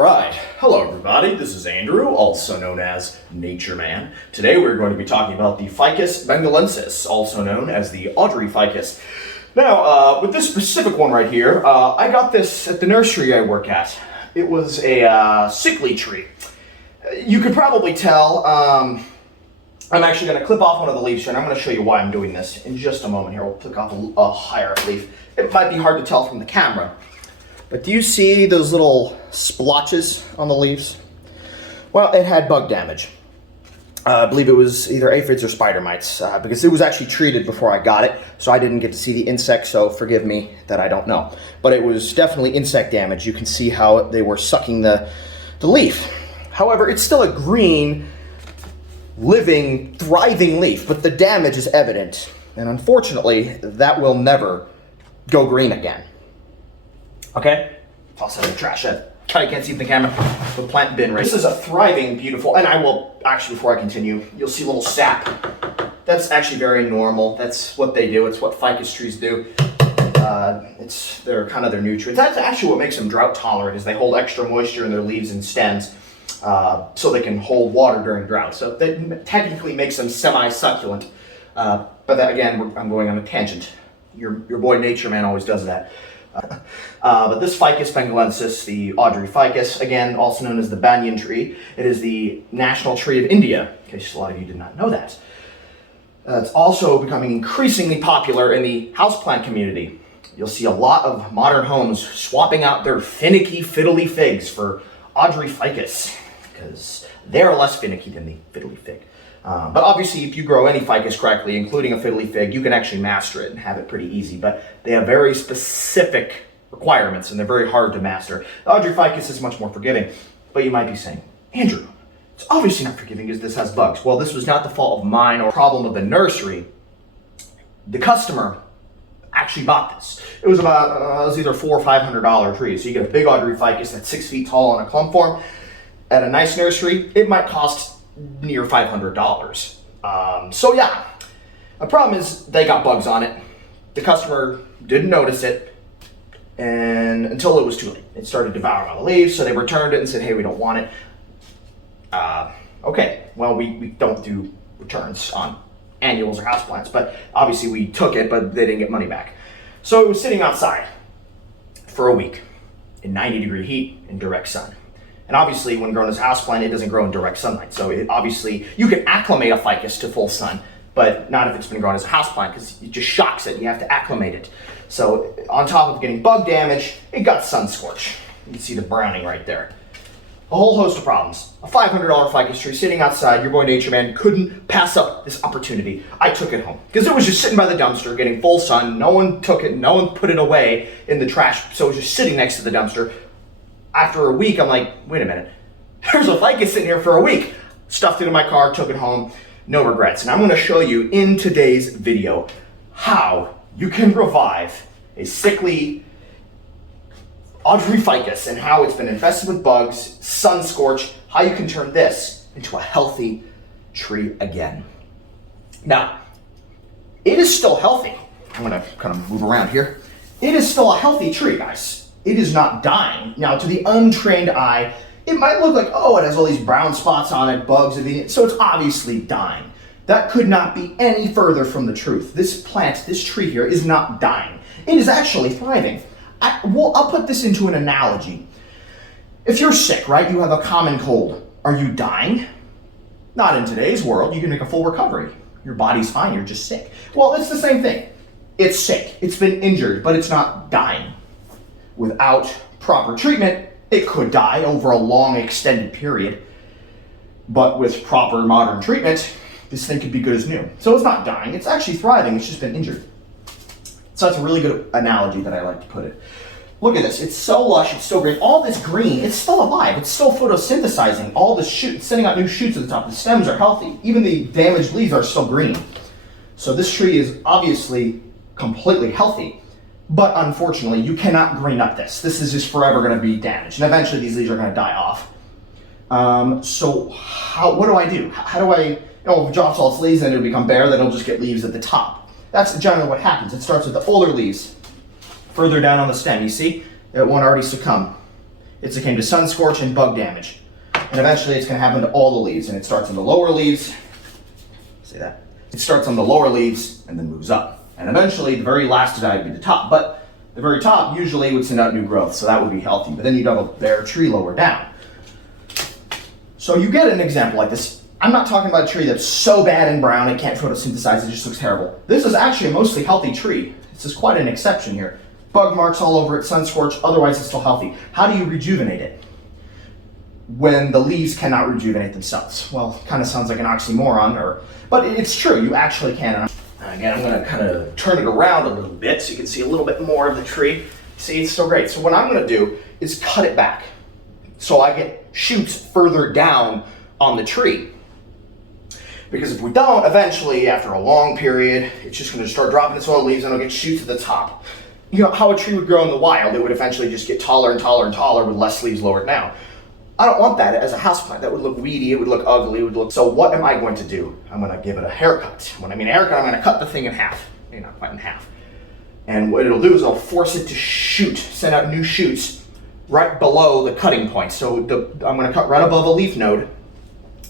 Alright, hello everybody, this is Andrew, also known as Nature Man. Today we're going to be talking about the Ficus bengalensis, also known as the Audrey ficus. Now, with this specific one right here, I got this at the nursery I work at. It was a sickly tree. You could probably tell, I'm actually going to clip off one of the leaves here, and I'm going to show you why I'm doing this in just a moment here. We'll click off a higher leaf. It might be hard to tell from the camera. But do you see those little splotches on the leaves? Well, it had bug damage. I believe it was either aphids or spider mites, because it was actually treated before I got it, so I didn't get to see the insects, so forgive me that I don't know. But it was definitely insect damage. You can see how they were sucking the leaf. However, it's still a green, living, thriving leaf, but the damage is evident. And unfortunately, that will never go green again. Okay, toss it in the trash. I can't see the camera. The plant bin right. This is a thriving, beautiful, and I will, actually before I continue, you'll see a little sap. That's actually very normal. That's what they do. It's what ficus trees do. They're kind of their nutrients. That's actually what makes them drought tolerant, is they hold extra moisture in their leaves and stems so they can hold water during drought. So that technically makes them semi-succulent. But that, again, I'm going on a tangent. Your boy Nature Man always does that. But this Ficus bengalensis, the Audrey ficus, again, also known as the banyan tree, it is the national tree of India, in case a lot of you did not know that. It's also becoming increasingly popular in the houseplant community. You'll see a lot of modern homes swapping out their finicky, fiddly figs for Audrey ficus, because they're less finicky than the fiddly fig. But obviously, if you grow any ficus correctly, including a fiddly fig, you can actually master it and have it pretty easy. But they have very specific requirements, and they're very hard to master. The Audrey ficus is much more forgiving. But you might be saying, Andrew, it's obviously not forgiving because this has bugs. Well, this was not the fault of mine or problem of the nursery. The customer actually bought this. It was about, it was either $400 or $500 tree. So you get a big Audrey ficus that's 6 feet tall in a clump form. At a nice nursery, it might cost near $500. So yeah, the problem is they got bugs on it. The customer didn't notice it, and until it was too late. It started devouring all the leaves, so they returned it and said, hey, we don't want it. Okay, well, we don't do returns on annuals or houseplants, but obviously we took it, but they didn't get money back. So it was sitting outside for a week in 90-degree heat in direct sun. And obviously, when grown as a houseplant, it doesn't grow in direct sunlight. So obviously, you can acclimate a ficus to full sun, but not if it's been grown as a houseplant, because it just shocks it. You have to acclimate it. So on top of getting bug damage, it got sun scorch. You can see the browning right there. A whole host of problems. A $500 ficus tree sitting outside, your boy Nature Man couldn't pass up this opportunity. I took it home, because it was just sitting by the dumpster, getting full sun. No one took it, no one put it away in the trash, so it was just sitting next to the dumpster. After a week, I'm like, wait a minute, there's a ficus in here for a week. Stuffed it in my car, took it home, no regrets. And I'm gonna show you in today's video how you can revive a sickly Audrey ficus and how it's been infested with bugs, sun scorched, how you can turn this into a healthy tree again. Now, it is still healthy. I'm gonna kind of move around here. It is still a healthy tree, guys. It is not dying. Now, to the untrained eye, it might look like, oh, it has all these brown spots on it, bugs, so it's obviously dying. That could not be any further from the truth. This plant, this tree here, is not dying. It is actually thriving. I'll put this into an analogy. If you're sick, right, you have a common cold, are you dying? Not in today's world. You can make a full recovery. Your body's fine, you're just sick. Well, it's the same thing. It's sick, it's been injured, but it's not dying. Without proper treatment, it could die over a long extended period. But with proper modern treatment, this thing could be good as new. So it's not dying, it's actually thriving, it's just been injured. So that's a really good analogy that I like to put it. Look at this, it's so lush, it's so green. All this green, it's still alive, it's still photosynthesizing. All the shoots, sending out new shoots at the top. The stems are healthy, even the damaged leaves are still green. So this tree is obviously completely healthy. But unfortunately, you cannot green up this. This is just forever going to be damaged. And eventually these leaves are going to die off. So what do I do? How do I, if it drops all its leaves and it'll become bare, then it'll just get leaves at the top. That's generally what happens. It starts with the older leaves. Further down on the stem, you see? That one already succumbed. it's akin to sun scorch and bug damage. And eventually it's going to happen to all the leaves, and it starts on the lower leaves. See that? It starts on the lower leaves and then moves up. And eventually the very last to die would be the top. But the very top usually would send out new growth, so that would be healthy. But then you'd have a bare tree lower down. So you get an example like this. I'm not talking about a tree that's so bad and brown it can't photosynthesize, it just looks terrible. This is actually a mostly healthy tree. This is quite an exception here. Bug marks all over it, sun scorch, otherwise it's still healthy. How do you rejuvenate it when the leaves cannot rejuvenate themselves? Well, it kind of sounds like an oxymoron, but it's true, you actually can. Again, I'm gonna kind of turn it around a little bit so you can see a little bit more of the tree. See, it's still great. So what I'm gonna do is cut it back so I get shoots further down on the tree. Because if we don't, eventually, after a long period, it's just gonna start dropping its oil leaves and it'll get shoots at the top. You know how a tree would grow in the wild, it would eventually just get taller and taller and taller with less leaves lowered down. I don't want that as a houseplant. That would look weedy, it would look ugly, so what am I going to do? I'm gonna give it a haircut. When I mean a haircut, I'm gonna cut the thing in half. Maybe not quite in half. And what it'll do is it'll force it to shoot, send out new shoots right below the cutting point. So I'm gonna cut right above a leaf node,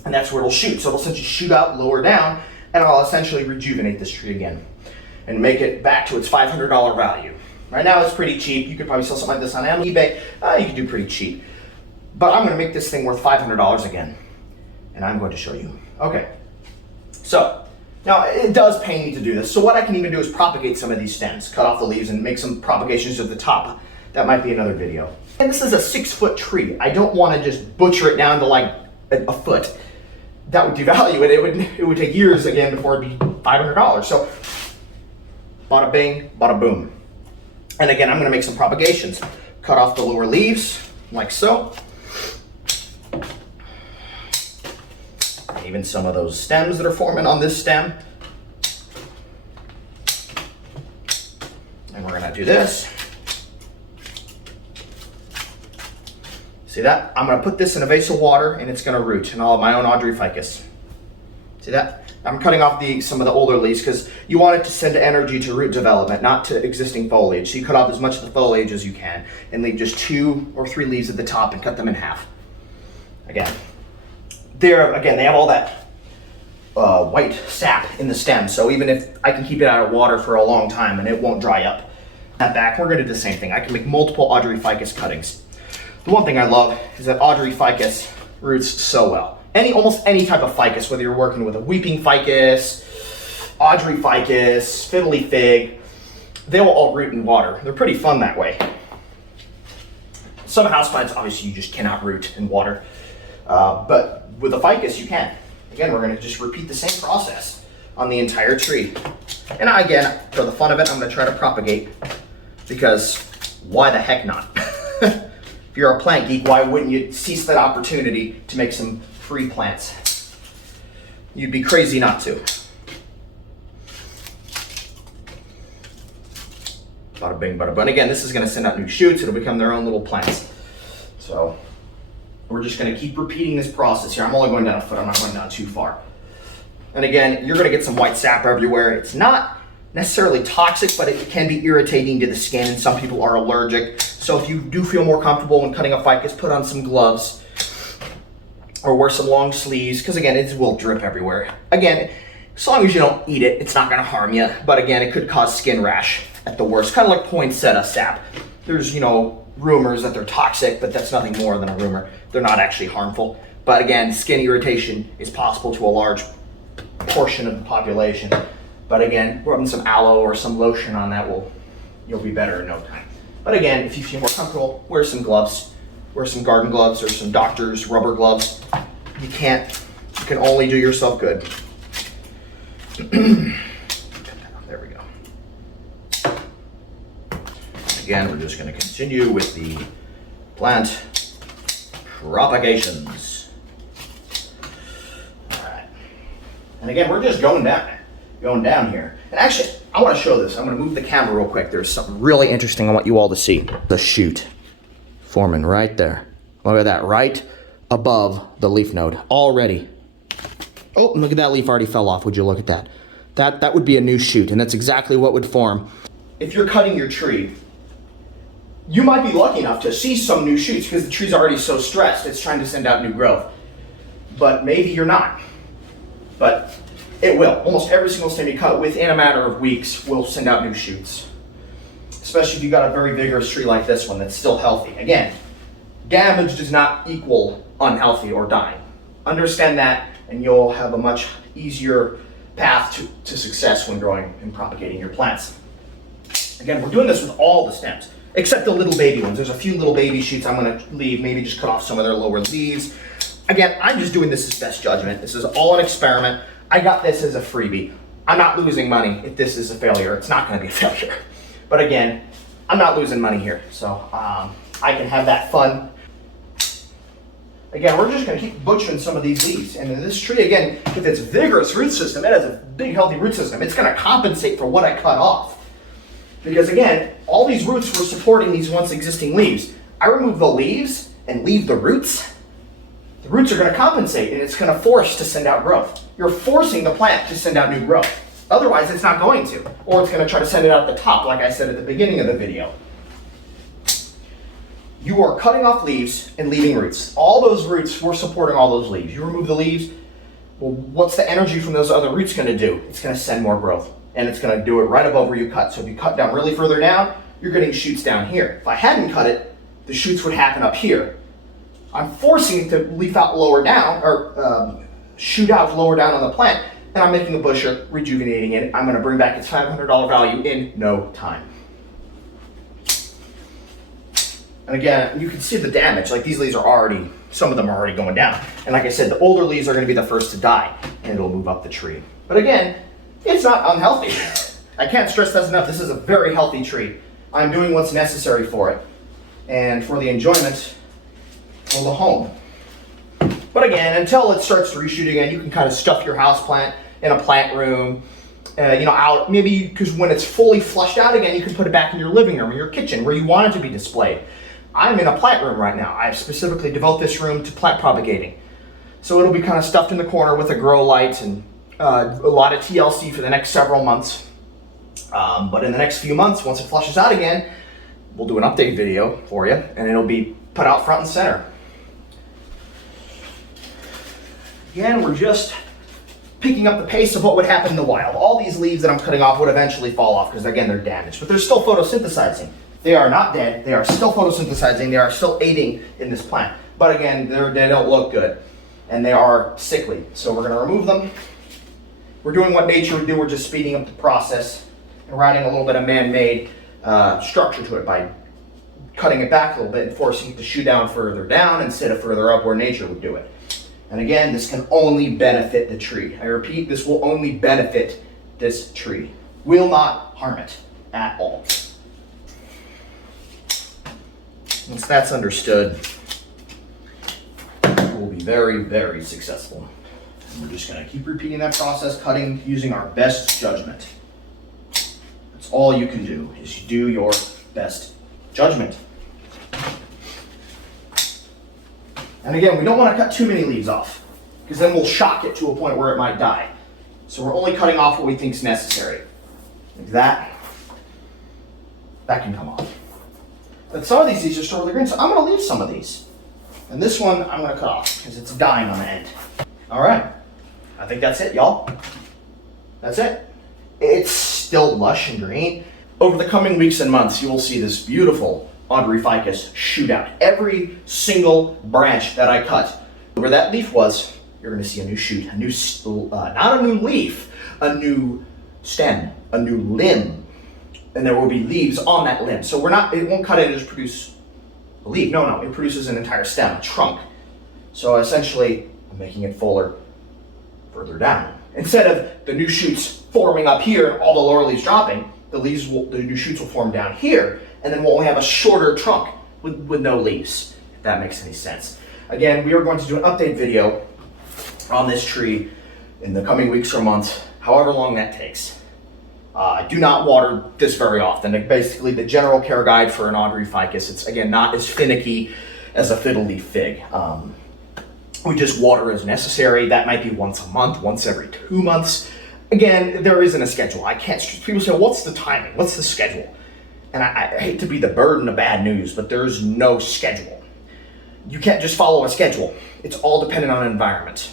and that's where it'll shoot. So it'll essentially shoot out lower down, and I'll essentially rejuvenate this tree again and make it back to its $500 value. Right now it's pretty cheap. You could probably sell something like this on eBay. You could do pretty cheap. But I'm gonna make this thing worth $500 again. And I'm going to show you. Okay, so now it does pain me to do this. So what I can even do is propagate some of these stems, cut off the leaves and make some propagations at the top. That might be another video. And this is a 6-foot tree. I don't wanna just butcher it down to like a foot. That would devalue it. It would take years again before it'd be $500. So bada bing, bada boom. And again, I'm gonna make some propagations. Cut off the lower leaves, like so. And even some of those stems that are forming on this stem. And we're gonna do this. See that? I'm gonna put this in a vase of water and it's gonna root, and I'll have my own Audrey ficus. See that? I'm cutting off some of the older leaves because you want it to send energy to root development, not to existing foliage. So you cut off as much of the foliage as you can and leave just 2 or 3 leaves at the top and cut them in half. Again, they have all that white sap in the stem, so even if I can keep it out of water for a long time and it won't dry up. That back, we're gonna do the same thing. I can make multiple Audrey ficus cuttings. The one thing I love is that Audrey ficus roots so well. Almost any type of ficus, whether you're working with a weeping ficus, Audrey ficus, fiddly fig, they will all root in water. They're pretty fun that way. Some houseplants, obviously, you just cannot root in water, but with a ficus, you can. Again, we're going to just repeat the same process on the entire tree. And again, for the fun of it, I'm going to try to propagate, because why the heck not? If you're a plant geek, why wouldn't you seize that opportunity to make some free plants? You'd be crazy not to. Bada bing, bada boom. Again, this is going to send out new shoots. It'll become their own little plants. So we're just going to keep repeating this process here. I'm only going down a foot. I'm not going down too far. And again, you're going to get some white sap everywhere. It's not necessarily toxic, but it can be irritating to the skin, and some people are allergic. So if you do feel more comfortable when cutting a ficus, put on some gloves or wear some long sleeves, because again, it will drip everywhere. Again, as long as you don't eat it, it's not going to harm you. But again, it could cause skin rash at the worst, kind of like poinsettia sap. There's, rumors that they're toxic, but that's nothing more than a rumor. They're not actually harmful. But again, skin irritation is possible to a large portion of the population. But again, rubbing some aloe or some lotion on that you'll be better in no time. But again, if you feel more comfortable, wear some gloves. Wear some garden gloves or some doctor's rubber gloves. You can only do yourself good. There we go. Again, we're just going to continue with the plant propagations. All right. And again, we're just going down here. And actually, I want to show this. I'm going to move the camera real quick. There's something really interesting I want you all to see. The shoot forming right there. Look at that, right above the leaf node already. Oh, look at that leaf already fell off. Would you look at that? That would be a new shoot, and that's exactly what would form. If you're cutting your tree, you might be lucky enough to see some new shoots because the tree's already so stressed, it's trying to send out new growth. But maybe you're not. But it will. Almost every single stem you cut within a matter of weeks will send out new shoots. Especially if you've got a very vigorous tree like this one that's still healthy. Again, damage does not equal unhealthy or dying. Understand that, and you'll have a much easier path to success when growing and propagating your plants. Again, we're doing this with all the stems, except the little baby ones. There's a few little baby shoots I'm going to leave, maybe just cut off some of their lower leaves. Again, I'm just doing this as best judgment. This is all an experiment. I got this as a freebie. I'm not losing money if this is a failure. It's not going to be a failure. But again, I'm not losing money here, so I can have that fun. Again, we're just going to keep butchering some of these leaves. And in this tree, again, with its vigorous root system, it has a big, healthy root system. It's going to compensate for what I cut off. Because again, all these roots were supporting these once existing leaves. I remove the leaves and leave the roots. The roots are going to compensate, and it's going to force to send out growth. You're forcing the plant to send out new growth. Otherwise, it's not going to. Or it's going to try to send it out the top, like I said at the beginning of the video. You are cutting off leaves and leaving roots. All those roots were supporting all those leaves. You remove the leaves, well, what's the energy from those other roots going to do? It's going to send more growth, and it's going to do it right above where you cut. So if you cut down really further down, you're getting shoots down here. If I hadn't cut it, the shoots would happen up here. I'm forcing it to leaf out lower down, or shoot out lower down on the plant, and I'm making a busher, rejuvenating it. I'm going to bring back its $500 value in no time. And again, you can see the damage. Like these leaves are already, some of them are already going down. And like I said, the older leaves are going to be the first to die, and it'll move up the tree. But again, it's not unhealthy. I can't stress that enough. This is a very healthy tree. I'm doing what's necessary for it, and for the enjoyment of the home. But again, until it starts to reshoot again, you can kind of stuff your house plant in a plant room, out, maybe because when it's fully flushed out again, you can put it back in your living room or your kitchen where you want it to be displayed. I'm in a plant room right now. I've specifically developed this room to plant propagating. So it'll be kind of stuffed in the corner with a grow light and a lot of TLC for the next several months. But in the next few months, once it flushes out again, we'll do an update video for you, and it'll be put out front and center. Again, we're just picking up the pace of what would happen in the wild. All these leaves that I'm cutting off would eventually fall off because, again, they're damaged. But they're still photosynthesizing. They are not dead. They are still photosynthesizing. They are still aiding in this plant. But again, they don't look good. And they are sickly. So we're going to remove them. We're doing what nature would do. We're just speeding up the process and adding a little bit of man-made structure to it by cutting it back a little bit and forcing it to shoot down further down instead of further up where nature would do it. And again, this can only benefit the tree. I repeat, this will only benefit this tree. Will not harm it at all. Once that's understood, we'll be very, very successful. And we're just going to keep repeating that process, cutting using our best judgment. That's all you can do, is do your best judgment. And again, we don't want to cut too many leaves off, because then we'll shock it to a point where it might die. So we're only cutting off what we think is necessary. Like that can come off. But some of these leaves are still really green, so I'm going to leave some of these. And this one I'm going to cut off, because it's dying on the end. All right. I think that's it, y'all. That's it. It's still lush and green. Over the coming weeks and months, you will see this beautiful Audrey ficus shoot out. Every single branch that I cut, where that leaf was, you're going to see a new shoot, a new, not a new leaf, a new stem, a new limb, and there will be leaves on that limb. So it won't cut it and just produce a leaf. No, it produces an entire stem, a trunk. So essentially, I'm making it fuller further down. Instead of the new shoots forming up here and all the lower leaves dropping, the new shoots will form down here, and then we'll only have a shorter trunk with no leaves, if that makes any sense. Again, we are going to do an update video on this tree in the coming weeks or months, however long that takes. I do not water this very often. Basically, the general care guide for an Audrey ficus, it's again not as finicky as a fiddle leaf fig. We just water as necessary. That might be once a month, once every 2 months. Again, there isn't a schedule. I can't, people say, what's the timing? What's the schedule? and I hate to be the burden of bad news, but there's no schedule. You can't just follow a schedule. It's all dependent on environment.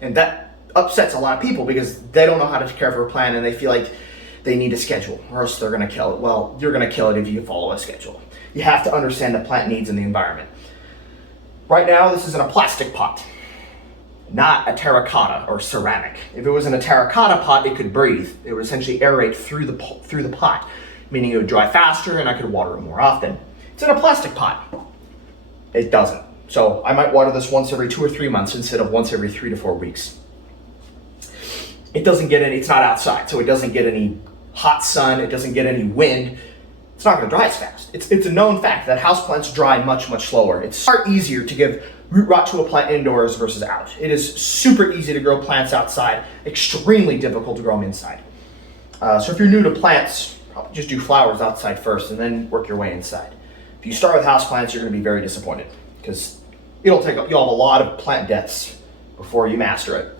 And that upsets a lot of people because they don't know how to care for a plant and they feel like they need a schedule or else they're gonna kill it. Well, you're gonna kill it if you follow a schedule. You have to understand the plant needs and the environment. Right now, this is in a plastic pot, not a terracotta or ceramic. If it was in a terracotta pot, it could breathe. It would essentially aerate through the pot, meaning it would dry faster and I could water it more often. It's in a plastic pot. It doesn't. So I might water this once every 2 or 3 months instead of once every 3 to 4 weeks. It doesn't get any, it's not outside, so it doesn't get any hot sun, it doesn't get any wind. It's not gonna dry as fast. It's a known fact that houseplants dry much, much slower. It's far easier to give root rot to a plant indoors versus out. It is super easy to grow plants outside, extremely difficult to grow them inside. So if you're new to plants, probably just do flowers outside first and then work your way inside. If you start with houseplants, you're gonna be very disappointed because you'll have a lot of plant deaths before you master it.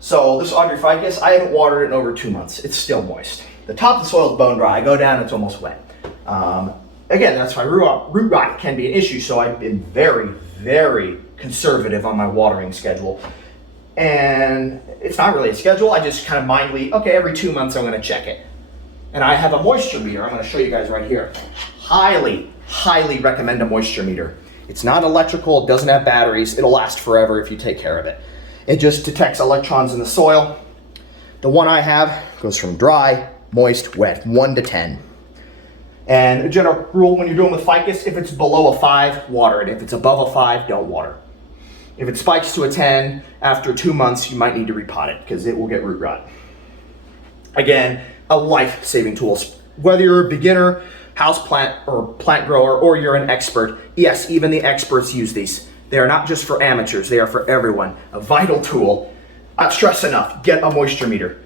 So this Audrey ficus, I haven't watered it in over 2 months. It's still moist. The top of the soil is bone dry. I go down, it's almost wet. Again, that's why root rot can be an issue, so I've been very, very conservative on my watering schedule. And it's not really a schedule, I just kind of mindly, okay, every 2 months I'm gonna check it. And I have a moisture meter, I'm gonna show you guys right here. Highly, highly recommend a moisture meter. It's not electrical, it doesn't have batteries, it'll last forever if you take care of it. It just detects electrons in the soil. The one I have goes from dry, moist, wet, 1 to 10. And a general rule when you're doing with ficus, if it's below a 5, water it. If it's above a 5, don't water. If it spikes to a 10, after 2 months, you might need to repot it because it will get root rot. Again, a life-saving tool. Whether you're a beginner, houseplant, or plant grower, or you're an expert, yes, even the experts use these. They are not just for amateurs, they are for everyone. A vital tool. Not stressed enough, get a moisture meter.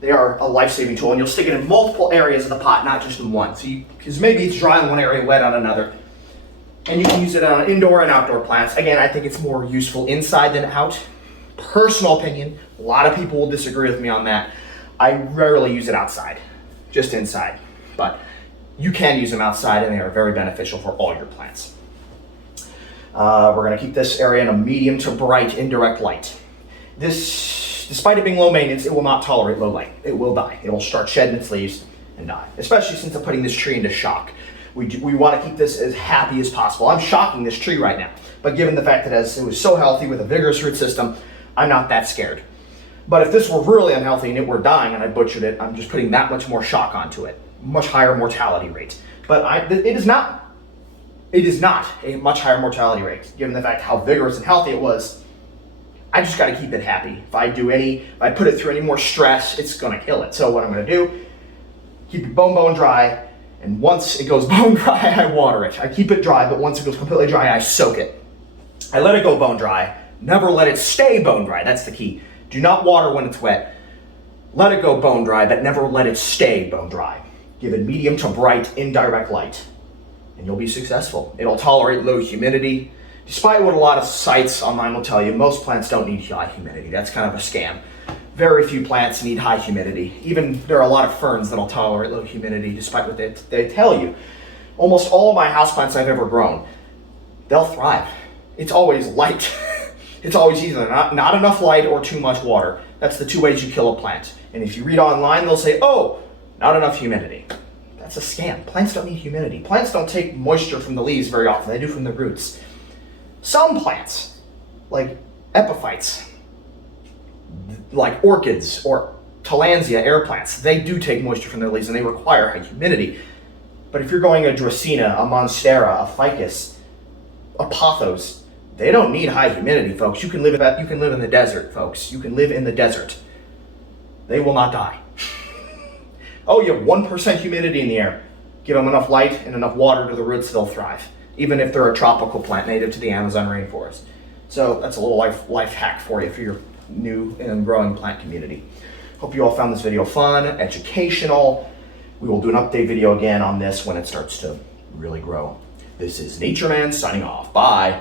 They are a life-saving tool, and you'll stick it in multiple areas of the pot, not just in one. So because maybe it's dry in one area, wet on another. And you can use it on indoor and outdoor plants. Again, I think it's more useful inside than out. Personal opinion, a lot of people will disagree with me on that. I rarely use it outside, just inside. But you can use them outside, and they are very beneficial for all your plants. We're gonna keep this area in a medium to bright indirect light. This, despite it being low maintenance, it will not tolerate low light. It will die. It will start shedding its leaves and die, especially since I'm putting this tree into shock. We want to keep this as happy as possible. I'm shocking this tree right now, but given the fact that it was so healthy with a vigorous root system, I'm not that scared. But if this were really unhealthy and it were dying and I butchered it, I'm just putting that much more shock onto it, much higher mortality rate. But it is not a much higher mortality rate, given the fact how vigorous and healthy it was. I just got to keep it happy. If I put it through any more stress, it's going to kill it. So what I'm going to do, keep it bone dry, and once it goes bone dry, I water it. I keep it dry, but once it goes completely dry, I soak it. I let it go bone dry. Never let it stay bone dry. That's the key. Do not water when it's wet. Let it go bone dry, but never let it stay bone dry. Give it medium to bright indirect light, and you'll be successful. It'll tolerate low humidity. Despite what a lot of sites online will tell you, most plants don't need high humidity. That's kind of a scam. Very few plants need high humidity. Even there are a lot of ferns that'll tolerate low humidity, despite what they tell you. Almost all of my houseplants I've ever grown, they'll thrive. It's always light. It's always either not enough light or too much water. That's the 2 ways you kill a plant. And if you read online, they'll say, oh, not enough humidity. That's a scam. Plants don't need humidity. Plants don't take moisture from the leaves very often. They do from the roots. Some plants, like epiphytes, like orchids or Tillandsia air plants, they do take moisture from their leaves and they require high humidity. But if you're going a Dracaena, a Monstera, a Ficus, a Pothos, they don't need high humidity, folks. You can live in the desert, folks. You can live in the desert. They will not die. Oh, you have 1% humidity in the air. Give them enough light and enough water to the roots, they'll thrive. Even if they're a tropical plant native to the Amazon rainforest. So that's a little life hack for you for your new and growing plant community. Hope you all found this video fun, educational. We will do an update video again on this when it starts to really grow. This is Nature Man signing off. Bye.